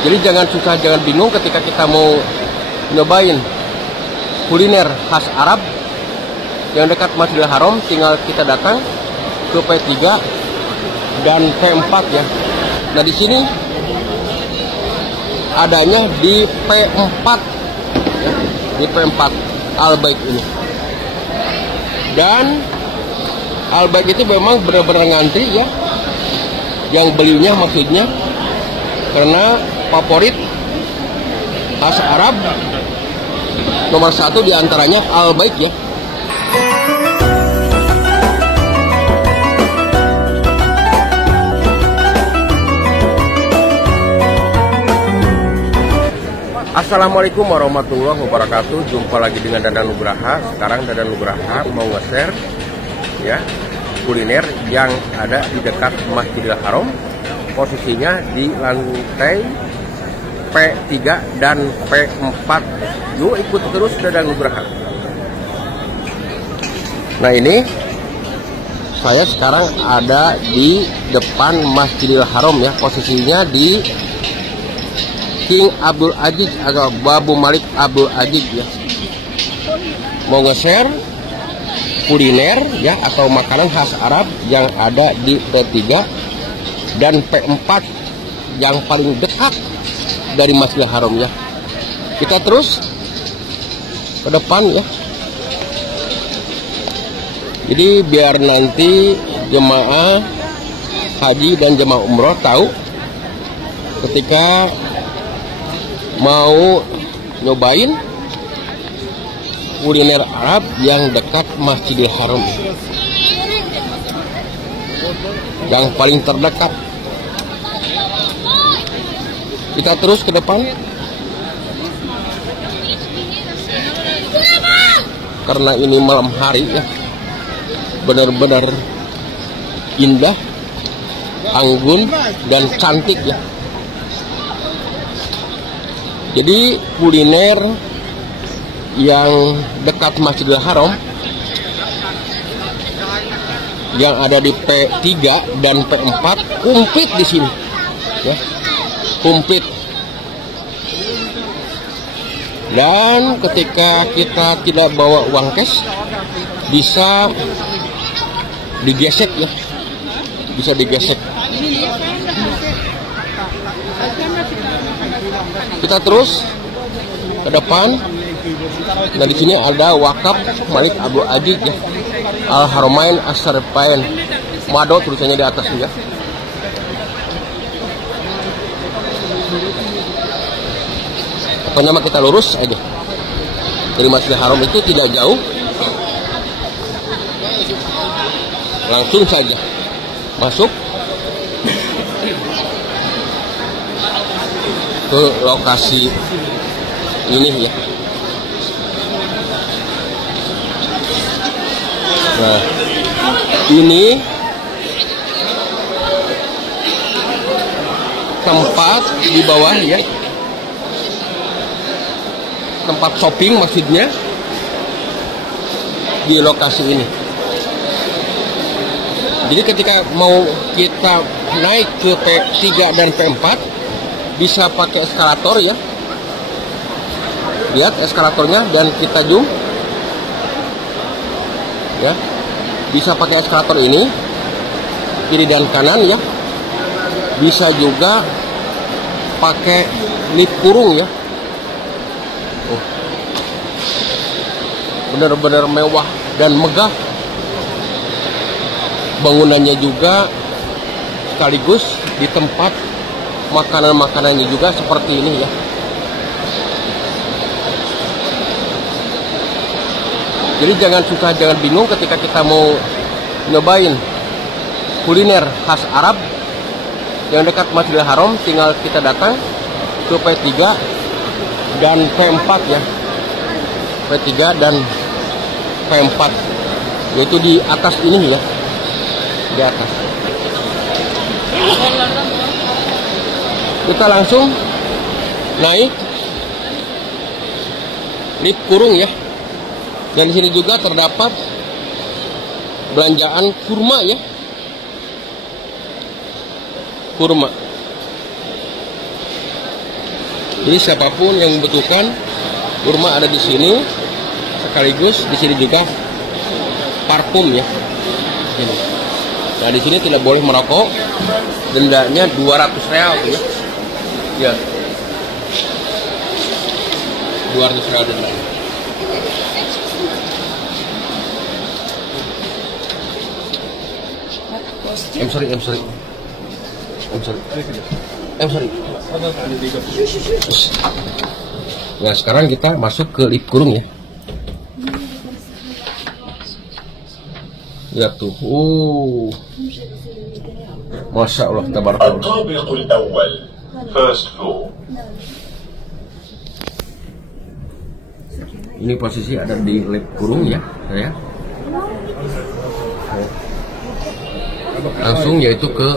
Jadi jangan susah, jangan bingung ketika kita mau nyobain kuliner khas Arab yang dekat Masjidil Haram. Tinggal kita datang ke P3 dan P4 ya. Nah di sini adanya di P4 ya, di P4 Al-Baik ini. Dan Al-Baik itu memang benar-benar ngantri ya, yang belinya maksudnya, karena favorit khas Arab nomor 1 diantaranya Al-Baik ya. Assalamualaikum warahmatullahi wabarakatuh. Jumpa lagi dengan Dadan Nugraha. Sekarang Dadan Nugraha mau nge-share ya kuliner yang ada di dekat Masjidil Haram. Posisinya di lantai P3 dan P4. Yuk ikut terus Dadan Nugraha. Nah ini saya sekarang ada di depan Masjidil Haram ya. Posisinya di King Abdul Aziz atau Babu Malik Abdul Aziz ya. Mau nge-share kuliner ya atau makanan khas Arab yang ada di P3 dan P4 yang paling dekat dari Masjidil Haram ya. Kita terus ke depan ya. Jadi biar nanti jemaah haji dan jemaah umroh tahu ketika mau nyobain kuliner Arab yang dekat Masjidil Haram yang paling terdekat. Kita terus ke depan karena ini malam hari ya, benar-benar indah, anggun dan cantik ya. Jadi kuliner yang dekat Masjidil Haram yang ada di P3 dan P4 komplit di sini ya, komplit. Dan ketika kita tidak bawa uang cash bisa digesek ya, bisa digesek. Kita terus ke depan. Nah di sini ada wakaf Malik Abdul Aziz ya, Al Haramain As-Syarifain, Mado tulisannya di atas ya. Pokoknya kita lurus aja. Dari Masjidil Haram itu tidak jauh, langsung saja masuk ke lokasi ini ya. Nah ini tempat di bawah ya, tempat shopping maksudnya di lokasi ini. Jadi ketika mau kita naik ke P3 dan P4 bisa pakai eskalator ya. Lihat eskalatornya dan kita zoom ya. Bisa pakai eskalator ini kiri dan kanan ya. Bisa juga pakai lift kurung ya. Benar-benar mewah dan megah. Bangunannya juga sekaligus di tempat makanan-makanannya juga seperti ini ya. Jadi jangan susah, jangan bingung ketika kita mau nyobain kuliner khas Arab yang dekat Masjidil Haram. Tinggal kita datang ke P3 dan P4 ya. P3 dan P4 yaitu di atas ini ya, di atas. Kita langsung naik lift kurung ya. Dan di sini juga terdapat belanjaan kurma ya. Kurma. Jadi siapapun yang membutuhkan kurma ada di sini, sekaligus di sini juga parfum ya. Ini. Nah di sini tidak boleh merokok, dendanya 200 real ya. Ya. 200 real denda. I'm sorry. Nah sekarang kita masuk ke lip kurung ya. Lihat tuh, Masya Allah, tabarakallah. Ini posisi ada di lip kurung ya, saya. Langsung yaitu ke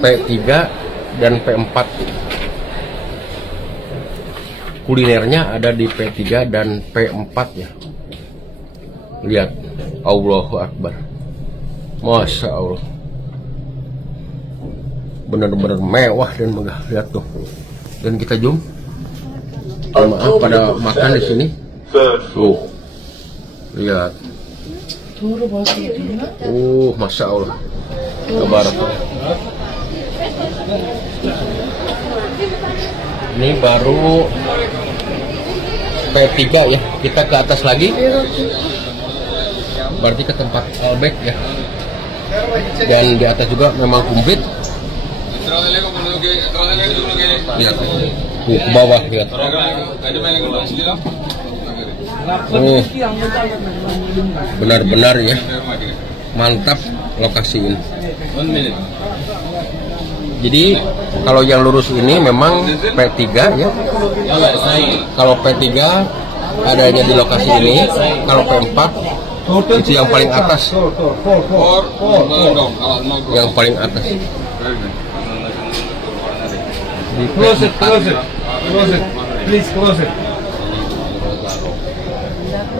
P3 dan P4. Kulinernya ada di P3 dan P4 ya. Lihat, Allahu Akbar, Masya Allah, benar-benar mewah dan megah. Lihat tuh. Dan kita zoom. Maaf pada makan di sini. Tuh, lihat. Masya Allah, tabarakallah. Ini baru P3 ya. Kita ke atas lagi. Berarti ke tempat Albek ya. Dan di atas juga memang komplit. Lihat. Ke bawah lihat. Benar-benar ya. Mantap lokasi ini. Jadi kalau yang lurus ini memang P3 ya. Kalau P3 adanya di lokasi ini. Kalau P4 itu yang paling atas. Yang paling atas. Close it. Please close it.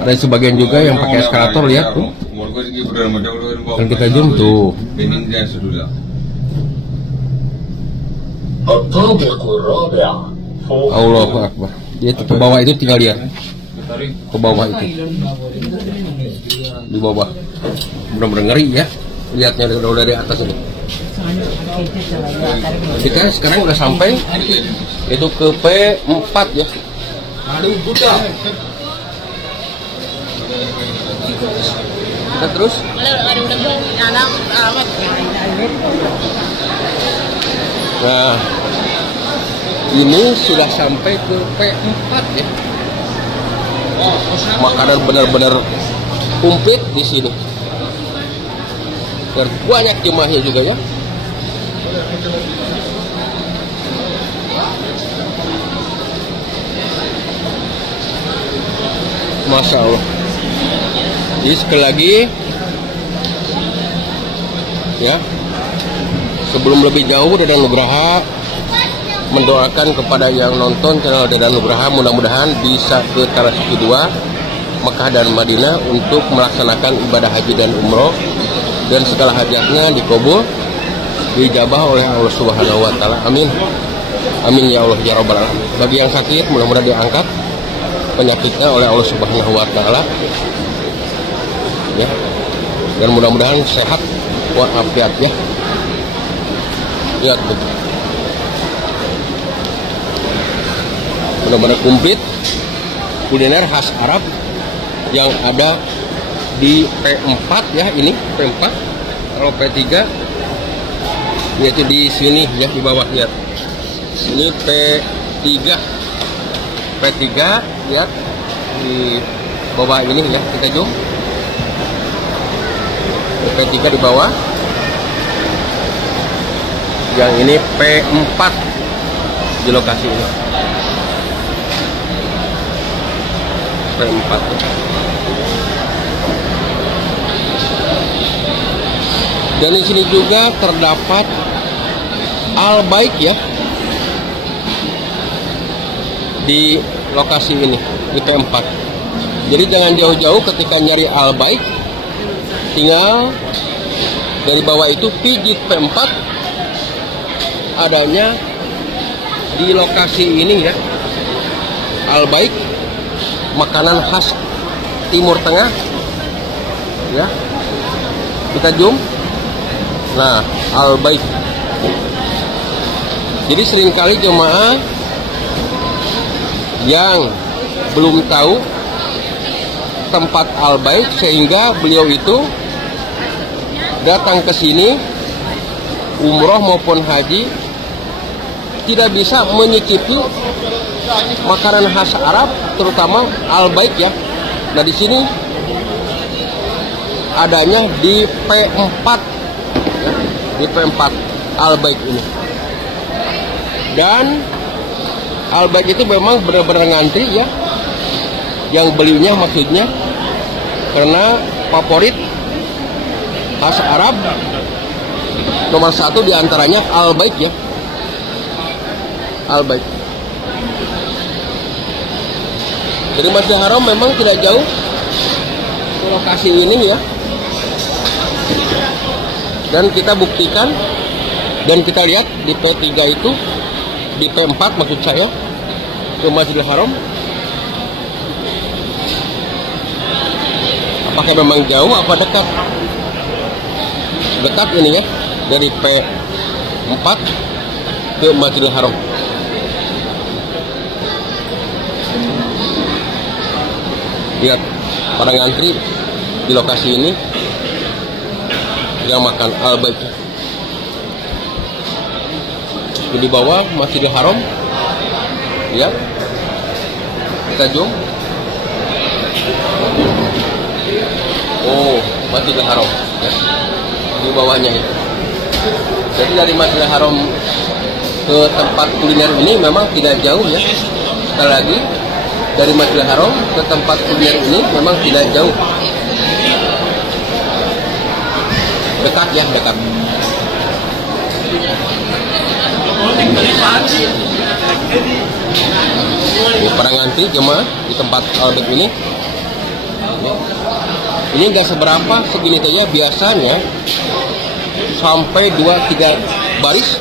Ada sebagian juga yang pakai eskalator, lihat tuh. Dan kita zoom tuh. Allahu Akbar. Dia ke bawah itu tinggal lihat. Ke bawah itu. Di bawah. Benar-benar ngeri ya. Lihatnya dari atas ini. Kita sekarang udah sampai itu ke P4 ya. Kita terus. Nah, ini sudah sampai ke P4 ya. Makanan benar-benar komplit di sini. Dan banyak jemaahnya juga ya. Masya Allah. Jadi sekali lagi ya, sebelum lebih jauh Dedan Nugraha mendoakan kepada yang nonton channel Dedan Nugraha, mudah-mudahan bisa ke Tanah Suci 2 Mekah dan Madinah untuk melaksanakan ibadah haji dan umroh, dan segala hajatnya dikabul, dijabah oleh Allah Subhanahu wa taala. Amin. Amin ya Allah ya rabbal alamin. Bagi yang sakit mudah-mudahan diangkat penyakitnya oleh Allah Subhanahu wa taala. Ya. Dan mudah-mudahan sehat walafiat ya. Lihat tuh. Benar-benar komplit kuliner khas Arab yang ada di P4 ya, ini P4. Kalau P3 yaitu di sini ya, di bawah lihat. Ini P3 lihat di bawah ini ya, kita zoom. P3 di bawah. Yang ini P4 di lokasi ini. P4. Dan di sini juga terdapat Al-Baik ya. Di lokasi ini, di P4. Jadi jangan jauh-jauh ketika nyari Al-Baik, tinggal dari bawah itu pijit P4, adanya di lokasi ini ya, Al Baik, makanan khas Timur Tengah ya. Kita zoom. Nah, Al Baik. Jadi seringkali jemaah yang belum tahu tempat Al Baik, sehingga beliau itu datang ke sini umroh maupun haji tidak bisa menyicipi makanan khas Arab, terutama Al Baik ya. Nah, di sini adanya di P4 ya, di P4 Al Baik ini. Dan Al Baik itu memang benar-benar ngantri ya, yang belinya maksudnya, karena favorit khas Arab nomor 1 diantaranya Al Baik ya, Al Baik. Jadi Masjidil Haram memang tidak jauh ke lokasi ini ya. Dan kita buktikan dan kita lihat di P3 itu, di P4 maksud saya, ke Masjidil Haram. Apakah memang jauh apa dekat? Dekat ini ya, dari P4 ke Masjidil Haram. Lihat para ngantri di lokasi ini yang makan Al Baik. Di bawah Masjidil Haram ya, kita zoom. Oh, Masjidil Haram ya, di bawahnya itu. Jadi dari Masjidil Haram ke tempat kuliner ini memang tidak jauh ya. Sekali lagi, dari Masjidil Haram ke tempat kuliner ini memang tidak jauh, dekat ya, dekat. Ini para ngantri jemaah di tempat Al Baik ini. Ini nggak seberapa, segini saja biasanya sampai 2-3 baris,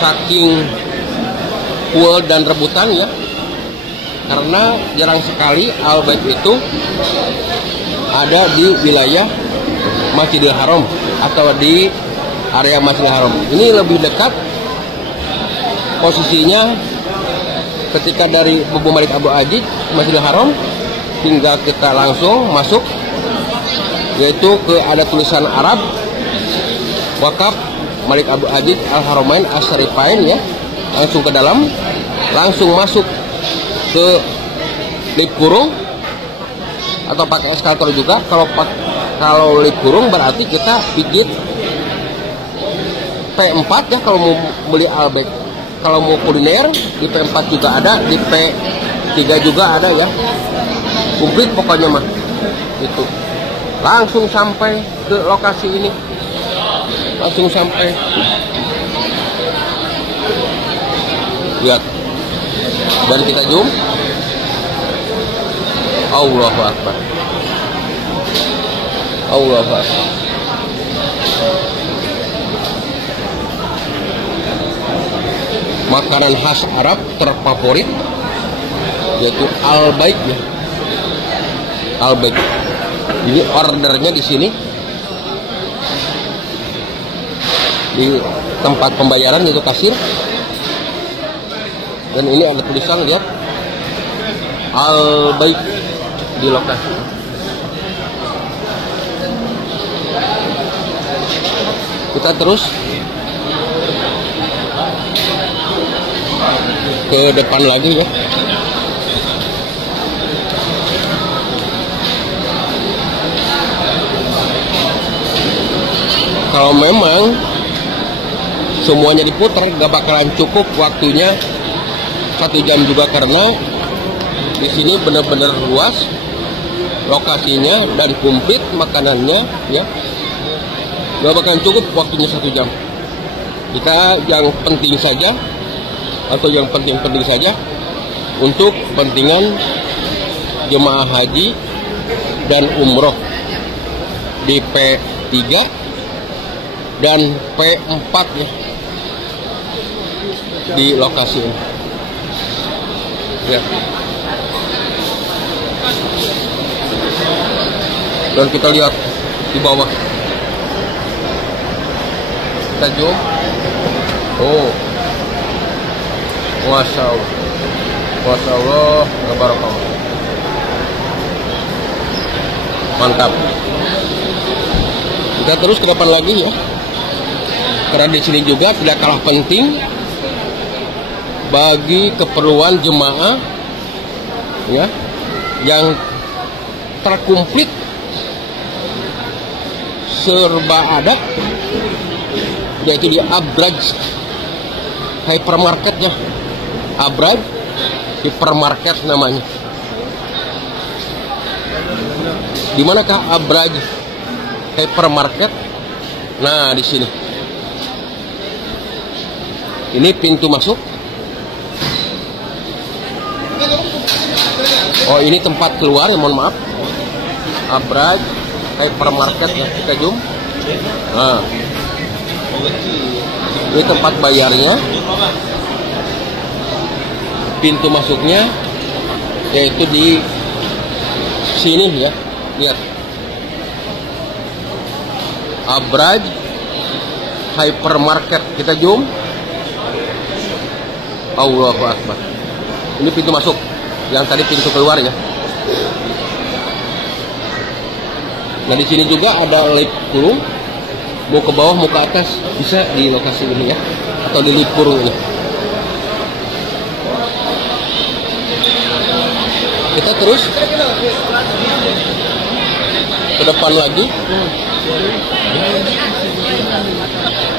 saking full dan rebutan ya. Karena jarang sekali Al Baik itu ada di wilayah Masjidil Haram atau di area Masjidil Haram. Ini lebih dekat posisinya ketika dari Babu Malik Abdul Aziz Masjidil Haram, tinggal kita langsung masuk, yaitu ke ada tulisan Arab Wakaf Malik Abdul Aziz Al Haramain Asyarifain ya, langsung ke dalam, langsung masuk ke lift kurung atau pakai eskalator juga. Kalau lift kurung berarti kita pijit P4 ya kalau mau beli Al Baik. Kalau mau kuliner di P4 juga ada, di P3 juga ada ya. Komplit pokoknya mah. Itu. Langsung sampai ke lokasi ini. Langsung sampai. Lihat. Dan kita zoom. Allahu Akbar. Allahu Akbar. Makanan khas Arab terfavorit yaitu Al Baik ya. Al Baik. Ini ordernya di sini. Di tempat pembayaran yaitu kasir. Dan ini ada tulisan, lihat, Al Baik di lokasi. Kita terus ke depan lagi ya. Kalau memang semuanya diputar, gak bakalan cukup waktunya 1 jam juga, karena di sini benar-benar luas lokasinya dan komplit makanannya ya. Gak bakalan cukup waktunya 1 jam. Kita yang penting saja, atau yang penting-penting saja untuk kepentingan jemaah haji dan umroh di P3 dan P4 ya. di lokasi ini. Ya. Dan kita lihat di bawah. Kita zoom. Oh, Masya Allah, Masya Allah, Tabarakallah. Mantap. Kita terus ke depan lagi ya. Karena di sini juga tidak kalah penting bagi keperluan jemaah ya yang terkumplit serba ada, yaitu di Abraj hypermarketnya. Abraj hypermarket namanya. Di manakah Abraj hypermarket? Nah, di sini. Ini pintu masuk. Oh, ini tempat keluar ya, mohon maaf. Abraj hypermarket ya, kita zoom. Nah, ini tempat bayarnya. Pintu masuknya yaitu di sini ya, lihat. Abraj hypermarket, kita zoom. Allahu Akbar. Ini pintu masuk, yang tadi pintu keluar ya. Nah, di sini juga ada lift kurung. Mau ke bawah, mau ke atas, bisa di lokasi ini ya, atau di lift kurung ini. Kita terus ke depan lagi.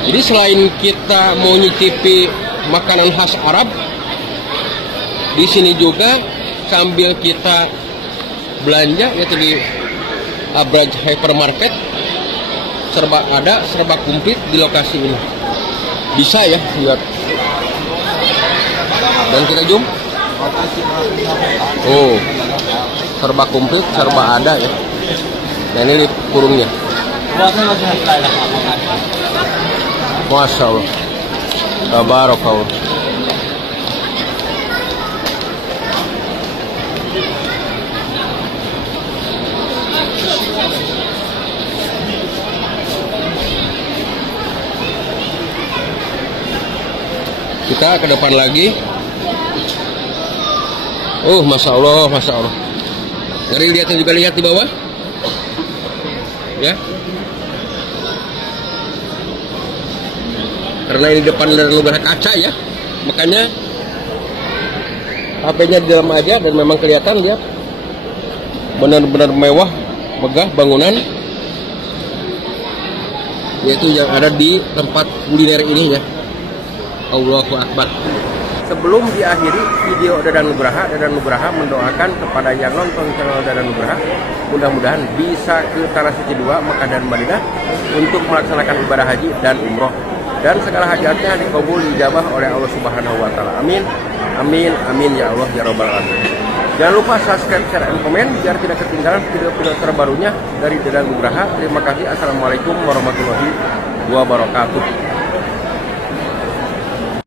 Jadi selain kita mau nyicipi makanan khas Arab, di sini juga sambil kita belanja yaitu di Abraj hypermarket, serba ada, serba komplit di lokasi ini. Bisa ya lihat. Dan kita zoom. Oh, serba komplit, serba ada ya. Nah, ini kurungnya. Masya Allah, Tabarakallah. Kita ke depan lagi. Oh, Masya Allah, Masya Allah. Ngeri lihat juga, lihat di bawah. Ya. Karena ini depan dan luar kaca ya, makanya HP-nya di dalam aja dan memang kelihatan lihat. Benar-benar mewah, megah bangunan. Yaitu yang ada di tempat kuliner ini ya. Allahu Akbar. Sebelum diakhiri video Dadan Nugraha mendoakan kepada yang nonton channel Dadan Nugraha, mudah-mudahan bisa ke Tanah Suci 2 Mekah dan Madinah untuk melaksanakan ibadah haji dan umroh, dan segala hajatnya dikabul dijabah oleh Allah Subhanahu wa taala. Amin. Amin amin ya Allah ya rabbal alamin. Jangan lupa subscribe, share, dan komen biar tidak ketinggalan video-video terbarunya dari Dadan Nugraha. Terima kasih. Assalamualaikum warahmatullahi wabarakatuh.